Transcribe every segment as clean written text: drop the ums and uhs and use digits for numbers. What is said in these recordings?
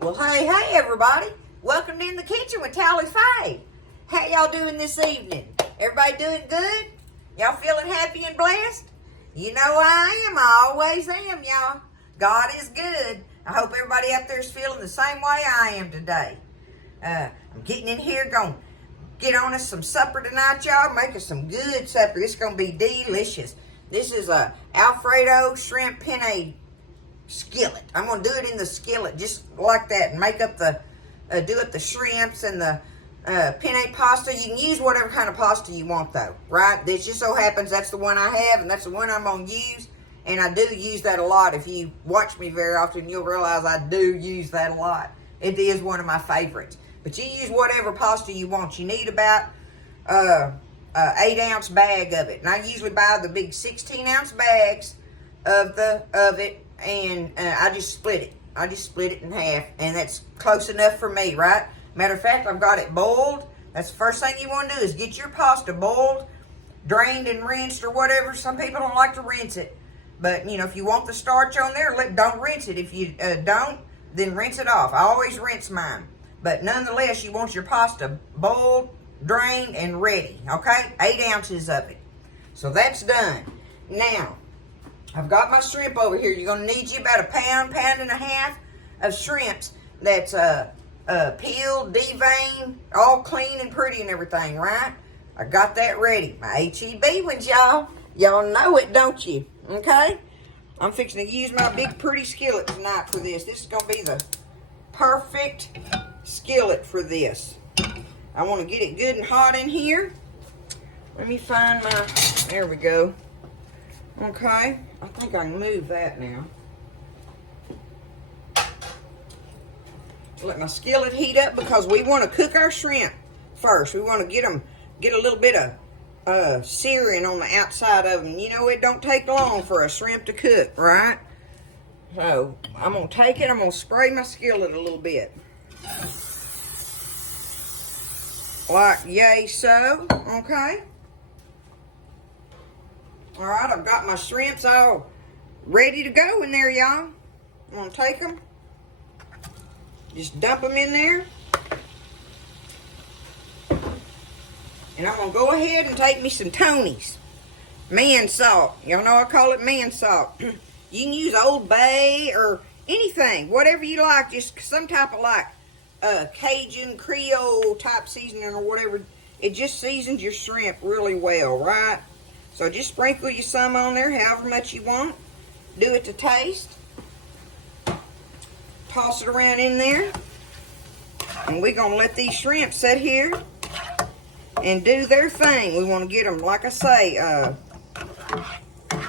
Well, hey, everybody. Welcome to In the Kitchen with Tally Faye. How y'all doing this evening? Everybody doing good? Y'all feeling happy and blessed? You know I am. I always am, y'all. God is good. I hope everybody out there is feeling the same way I am today. I'm getting in here, going to get on us some supper tonight, y'all. Making some good supper. It's going to be delicious. This is a Alfredo shrimp penne skillet. I'm going to do it in the skillet just like that and make up the, do up the shrimps and the penne pasta. You can use whatever kind of pasta you want though, right? This just so happens that's the one I have and that's the one I'm going to use. And I do use that a lot. If you watch me very often, you'll realize I do use that a lot. It is one of my favorites. But you use whatever pasta you want. You need about 8-ounce bag of it. And I usually buy the big 16-ounce bags of it. And I just split it. I just split it in half. And that's close enough for me, right? Matter of fact, I've got it boiled. That's the first thing you want to do is get your pasta boiled, drained and rinsed or whatever. Some people don't like to rinse it. But, you know, if you want the starch on there, don't rinse it. If you don't, then rinse it off. I always rinse mine. But nonetheless, you want your pasta boiled, drained, and ready. Okay? 8 ounces of it. So that's done. Now, I've got my shrimp over here. You're going to need you about a pound and a half of shrimps that's peeled, deveined, all clean and pretty and everything, right? I got that ready. My H-E-B ones, y'all. Y'all know it, don't you? Okay? I'm fixing to use my big pretty skillet tonight for this. This is going to be the perfect skillet for this. I want to get it good and hot in here. Let me find my, there we go. Okay, I think I can move that now. Let my skillet heat up because we want to cook our shrimp first. We want to get a little bit of searing on the outside of them. You know, it don't take long for a shrimp to cook, right? So, I'm going to take it, I'm going to spray my skillet a little bit. Like yay so, okay? All right, I've got my shrimps all ready to go in there, y'all. I'm going to take them. Just dump them in there. And I'm going to go ahead and take me some Tony's man salt. Y'all know I call it man salt. You can use Old Bay or anything, whatever you like. Just some type of like Cajun, Creole type seasoning or whatever. It just seasons your shrimp really well, right? So just sprinkle you some on there, however much you want. Do it to taste. Toss it around in there. And we're going to let these shrimp sit here and do their thing. We want to get them, like I say,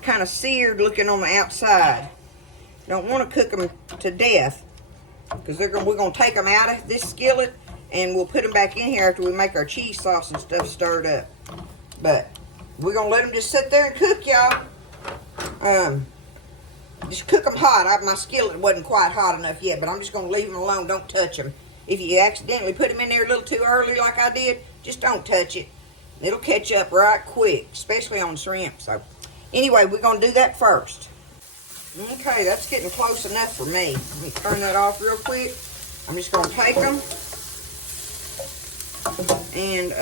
kind of seared looking on the outside. Don't want to cook them to death because we're going to take them out of this skillet and we'll put them back in here after we make our cheese sauce and stuff stirred up. But we're going to let them just sit there and cook, y'all. Just cook them hot. My skillet wasn't quite hot enough yet, but I'm just going to leave them alone. Don't touch them. If you accidentally put them in there a little too early like I did, just don't touch it. It'll catch up right quick, especially on shrimp. So, anyway, we're going to do that first. Okay, that's getting close enough for me. Let me turn that off real quick. I'm just going to take them and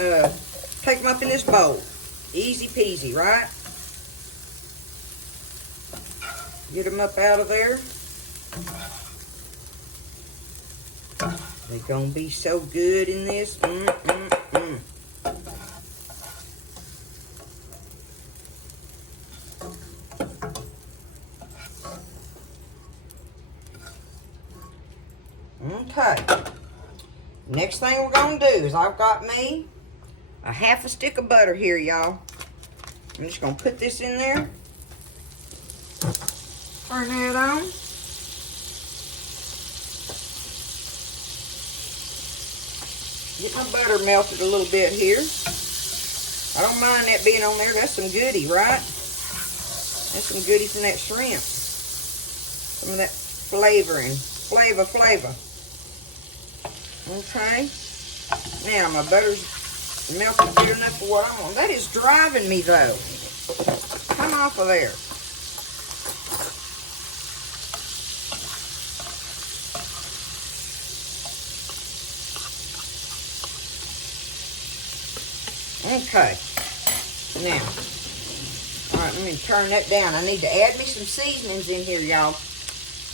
take them up in this bowl. Easy peasy, right? Get them up out of there. They're going to be so good in this. Okay. Next thing we're going to do is I've got me a half a stick of butter here, y'all. I'm just going to put this in there. Turn that on. Get my butter melted a little bit here. I don't mind that being on there. That's some goodie, right? That's some goodie from that shrimp. Some of that flavoring. Flavor. Okay. Now my butter's melted good enough for what I want. That is driving me though. Come off of there. Okay. Now, all right, let me turn that down. I need to add me some seasonings in here, y'all.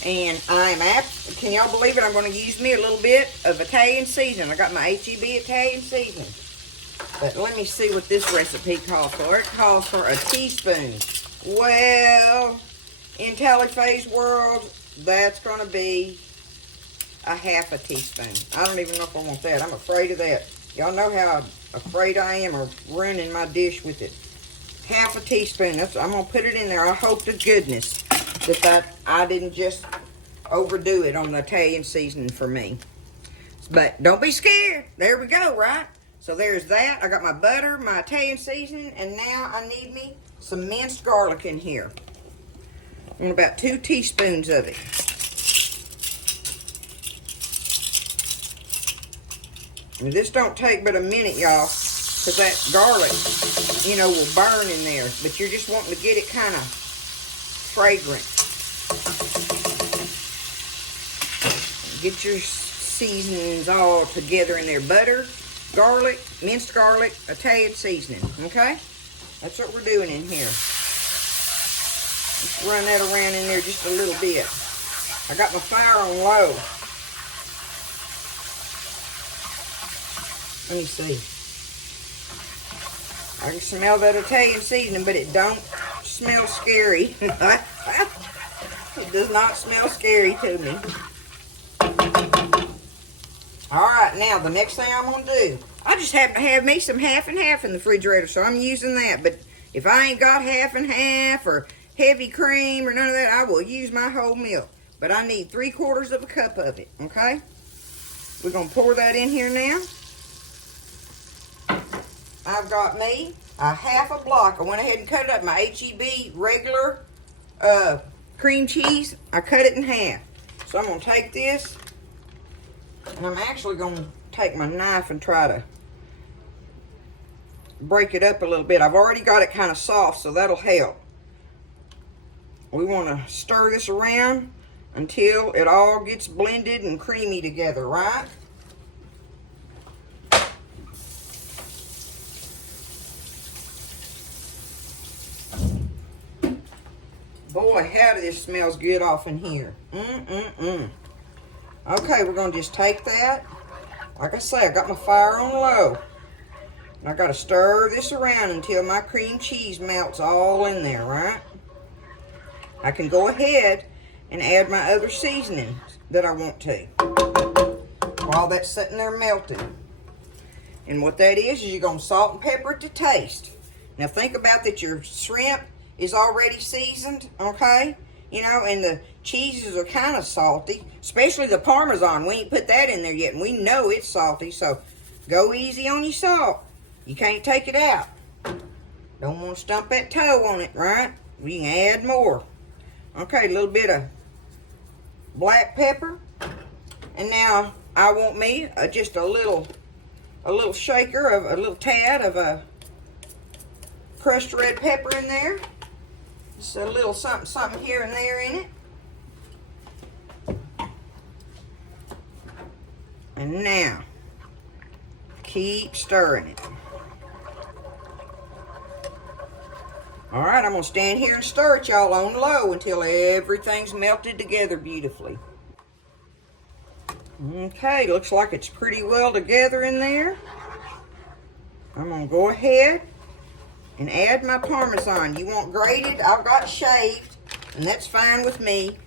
And can y'all believe it? I'm going to use me a little bit of Italian seasoning. I got my H-E-B Italian seasoning. But let me see what this recipe calls for. It calls for a teaspoon. Well, in Talifay's world, that's going to be a half a teaspoon. I don't even know if I want that. I'm afraid of that. Y'all know how afraid I am of ruining my dish with it. Half a teaspoon. I'm going to put it in there. I hope to goodness that I didn't just overdo it on the Italian seasoning for me. But don't be scared. There we go, right? So there's that. I got my butter, my Italian seasoning, and now I need me some minced garlic in here. And about 2 teaspoons of it. And this don't take but a minute, y'all, because that garlic, you know, will burn in there. But you're just wanting to get it kind of fragrant. Get your seasonings all together in there. Butter, garlic, minced garlic, Italian seasoning, okay? That's what we're doing in here. Just run that around in there just a little bit. I got my fire on low. Let me see. I can smell that Italian seasoning, but it don't smell scary. It does not smell scary to me. All right, now the next thing I'm going to do, I just happen to have me some half and half in the refrigerator, so I'm using that. But if I ain't got half and half or heavy cream or none of that, I will use my whole milk. But I need 3/4 of a cup of it, okay? We're going to pour that in here now. I've got me a half a block. I went ahead and cut it up. My H-E-B regular cream cheese, I cut it in half. So I'm going to take this, and I'm actually going to take my knife and try to break it up a little bit. I've already got it kind of soft, so that'll help. We want to stir this around until it all gets blended and creamy together, right? Boy, how this smells good off in here. Okay, we're going to just take that. Like I say, I got my fire on low. And I got to stir this around until my cream cheese melts all in there, right? I can go ahead and add my other seasonings that I want to while that's sitting there melting. And what that is you're going to salt and pepper it to taste. Now think about that your shrimp is already seasoned, okay? You know, and the cheeses are kind of salty, especially the Parmesan. We ain't put that in there yet, and we know it's salty, so go easy on your salt. You can't take it out. Don't want to stump that toe on it, right? We can add more. Okay, a little bit of black pepper. And now I want me just a little shaker of a little tad of a crushed red pepper in there. Just a little something here and there in it. And now, keep stirring it. All right, I'm going to stand here and stir it, y'all, on low until everything's melted together beautifully. Okay, looks like it's pretty well together in there. I'm going to go ahead and add my Parmesan. You want grated? I've got shaved, and that's fine with me.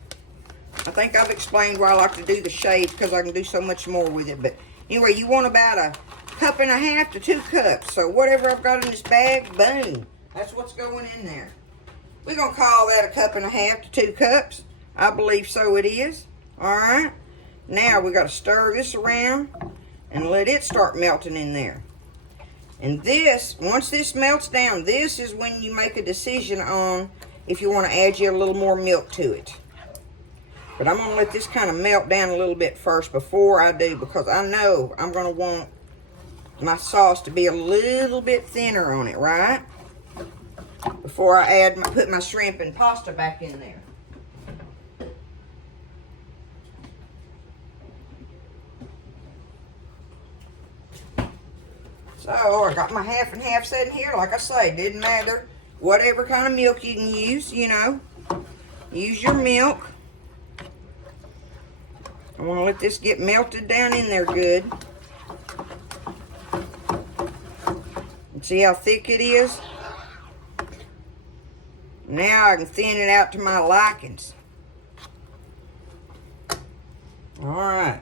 I think I've explained why I like to do the shaved, because I can do so much more with it. But anyway, you want about 1.5 cups to 2 cups. So whatever I've got in this bag, boom. That's what's going in there. We're going to call that 1.5 to 2 cups. I believe so it is. All right. Now we got to stir this around and let it start melting in there. And this, once this melts down, this is when you make a decision on if you want to add you a little more milk to it. But I'm going to let this kind of melt down a little bit first before I do, because I know I'm going to want my sauce to be a little bit thinner on it, right? Before I put my shrimp and pasta back in there. So I got my half and half sitting here. Like I say, didn't matter whatever kind of milk you can use, you know. Use your milk. I want to let this get melted down in there good. And see how thick it is? Now I can thin it out to my likings. Alright.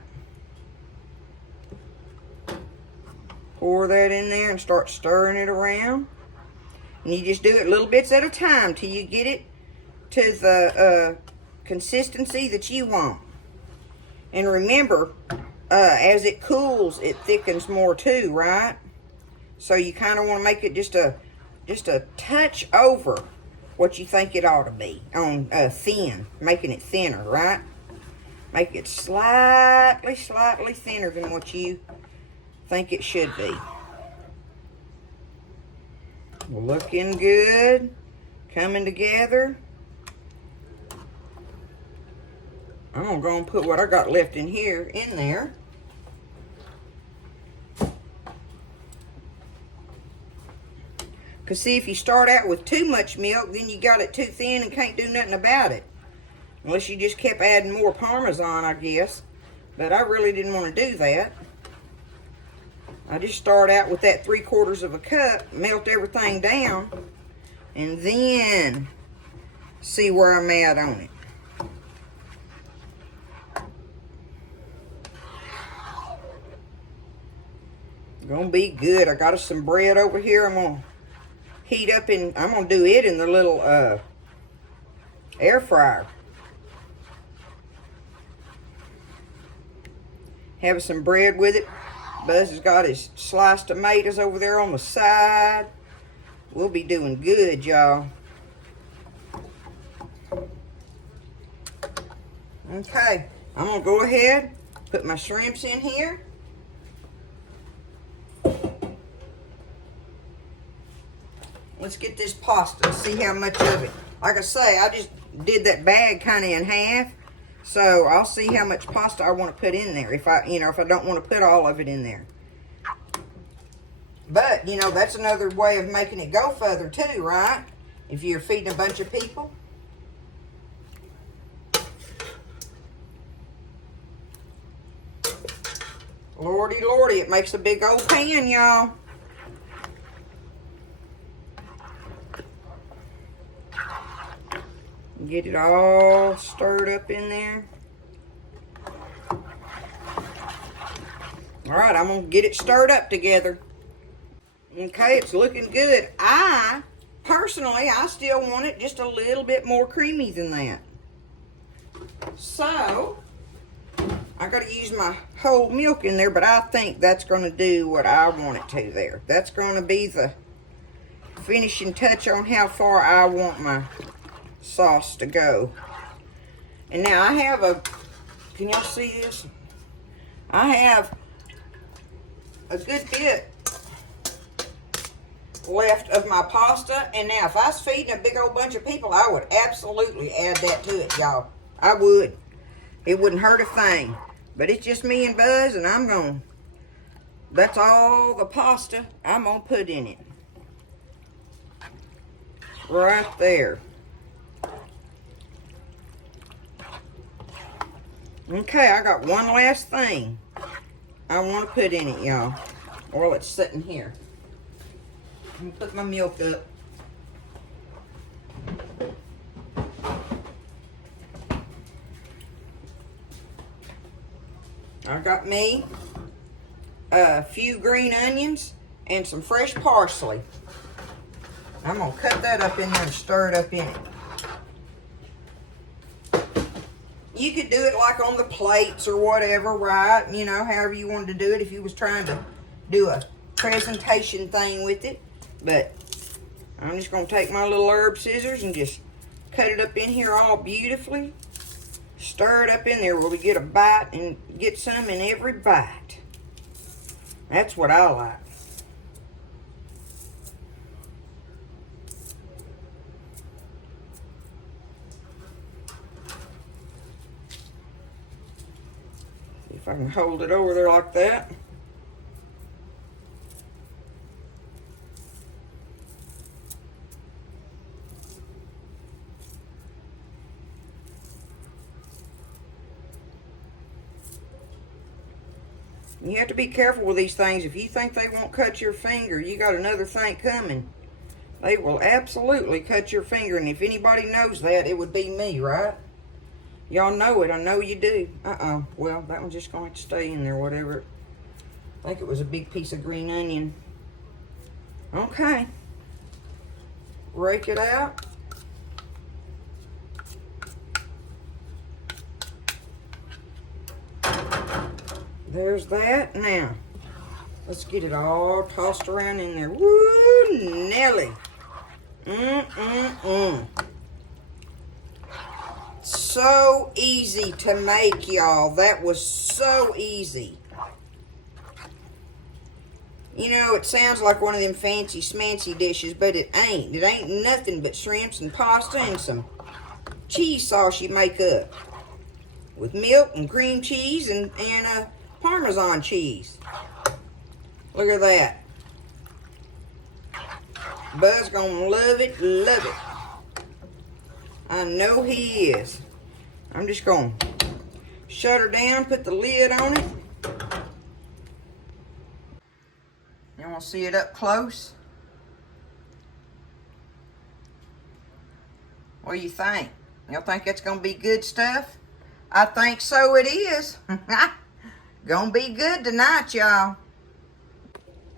Pour that in there and start stirring it around. And you just do it little bits at a time till you get it to the consistency that you want. And remember, as it cools, it thickens more too, right? So you kind of want to make it just a touch over what you think it ought to be on thin, making it thinner, right? Make it slightly thinner than what you think it should be. Looking good, coming together. I'm gonna go and put what I got left in here in there. Because see, if you start out with too much milk, then you got it too thin and can't do nothing about it. Unless you just kept adding more Parmesan, I guess. But I really didn't want to do that. I just start out with that 3/4 of a cup, melt everything down, and then see where I'm at on it. Gonna be good. I got us some bread over here. I'm gonna heat up in, I'm gonna do it in the little air fryer. Have some bread with it. Buzz has got his sliced tomatoes over there on the side. We'll be doing good, y'all. Okay, I'm gonna go ahead, put my shrimps in here. Let's get this pasta and see how much of it. Like I say, I just did that bag kind of in half. So I'll see how much pasta I want to put in there if I don't want to put all of it in there. But, you know, that's another way of making it go further too, right? If you're feeding a bunch of people. Lordy, lordy, it makes a big old pan, y'all. Get it all stirred up in there. All right, I'm gonna get it stirred up together. Okay, it's looking good. Personally, I still want it just a little bit more creamy than that. So, I gotta use my whole milk in there, but I think that's gonna do what I want it to there. That's gonna be the finishing touch on how far I want my sauce to go. And now I have can y'all see this? I have a good bit left of my pasta, and now if I was feeding a big old bunch of people, I would absolutely add that to it, y'all. I would. It wouldn't hurt a thing. But it's just me and Buzz, and that's all the pasta I'm gonna put in it. Right there. Okay, I got one last thing I want to put in it, y'all, while it's sitting here. I'm going to put my milk up. I got me a few green onions and some fresh parsley. I'm going to cut that up in there and stir it up in it. You could do it like on the plates or whatever, right? You know, however you wanted to do it if you was trying to do a presentation thing with it. But I'm just going to take my little herb scissors and just cut it up in here all beautifully. Stir it up in there where we get a bite and get some in every bite. That's what I like. If I can hold it over there like that. You have to be careful with these things. If you think they won't cut your finger, you got another thing coming. They will absolutely cut your finger. And if anybody knows that, it would be me, right? Y'all know it. I know you do. Well, that one's just going to stay in there, whatever. I think it was a big piece of green onion. Okay. Rake it out. There's that. Now, let's get it all tossed around in there. Woo, Nelly. So easy to make, y'all. That was so easy. You know, it sounds like one of them fancy smancy dishes, but it ain't. It ain't nothing but shrimps and pasta and some cheese sauce you make up with milk and cream cheese and Parmesan cheese. Look at that. Bud's gonna love it, love it. I know he is. I'm just gonna shut her down, put the lid on it. You wanna see it up close? What do you think? Y'all think that's gonna be good stuff? I think so it is. Gonna be good tonight, y'all.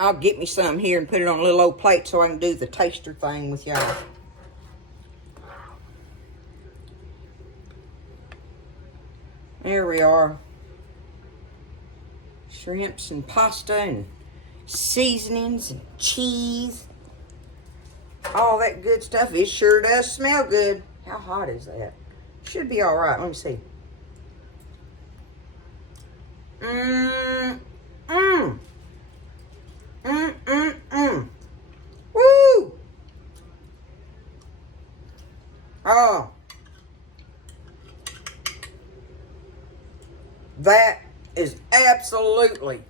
I'll get me some here and put it on a little old plate so I can do the taster thing with y'all. There we are. Shrimps and pasta and seasonings and cheese. All that good stuff. It sure does smell good. How hot is that? Should be all right. Let me see. Woo! Oh. That is absolutely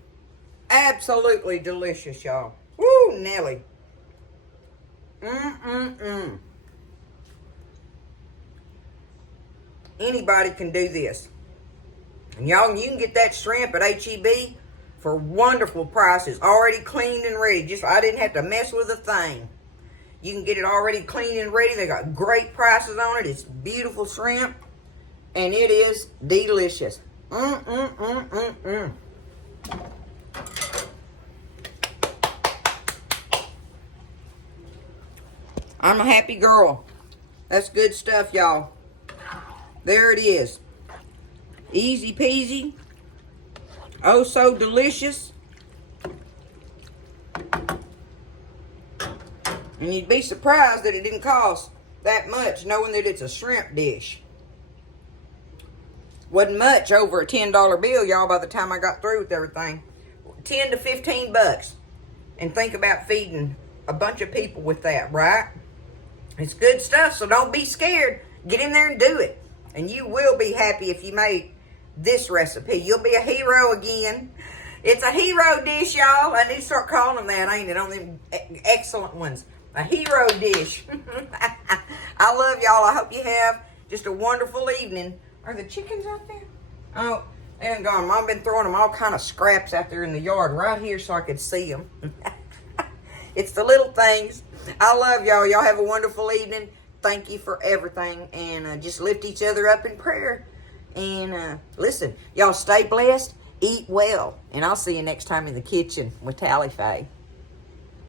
delicious, y'all. Woo, Nelly. Anybody can do this. And y'all, you can get that shrimp at H-E-B for wonderful prices. Already cleaned and ready. Just I didn't have to mess with a thing. You can get it already clean and ready. They got great prices on it. It's beautiful shrimp. And it is delicious. I'm a happy girl. That's good stuff, y'all. There it is. Easy peasy. Oh, so delicious. And you'd be surprised that it didn't cost that much, knowing that it's a shrimp dish. Wasn't much over a $10 bill, y'all, by the time I got through with everything. 10 to 15 bucks. And think about feeding a bunch of people with that, right? It's good stuff, so don't be scared. Get in there and do it. And you will be happy if you made this recipe. You'll be a hero again. It's a hero dish, y'all. I need to start calling them that, ain't it? On them excellent ones. A hero dish. I love y'all. I hope you have just a wonderful evening. Are the chickens out there? Oh, they done gone. Mom been throwing them all kind of scraps out there in the yard right here so I could see them. It's the little things. I love y'all. Y'all have a wonderful evening. Thank you for everything. And just lift each other up in prayer. And listen, y'all stay blessed. Eat well. And I'll see you next time in the kitchen with Tally Faye.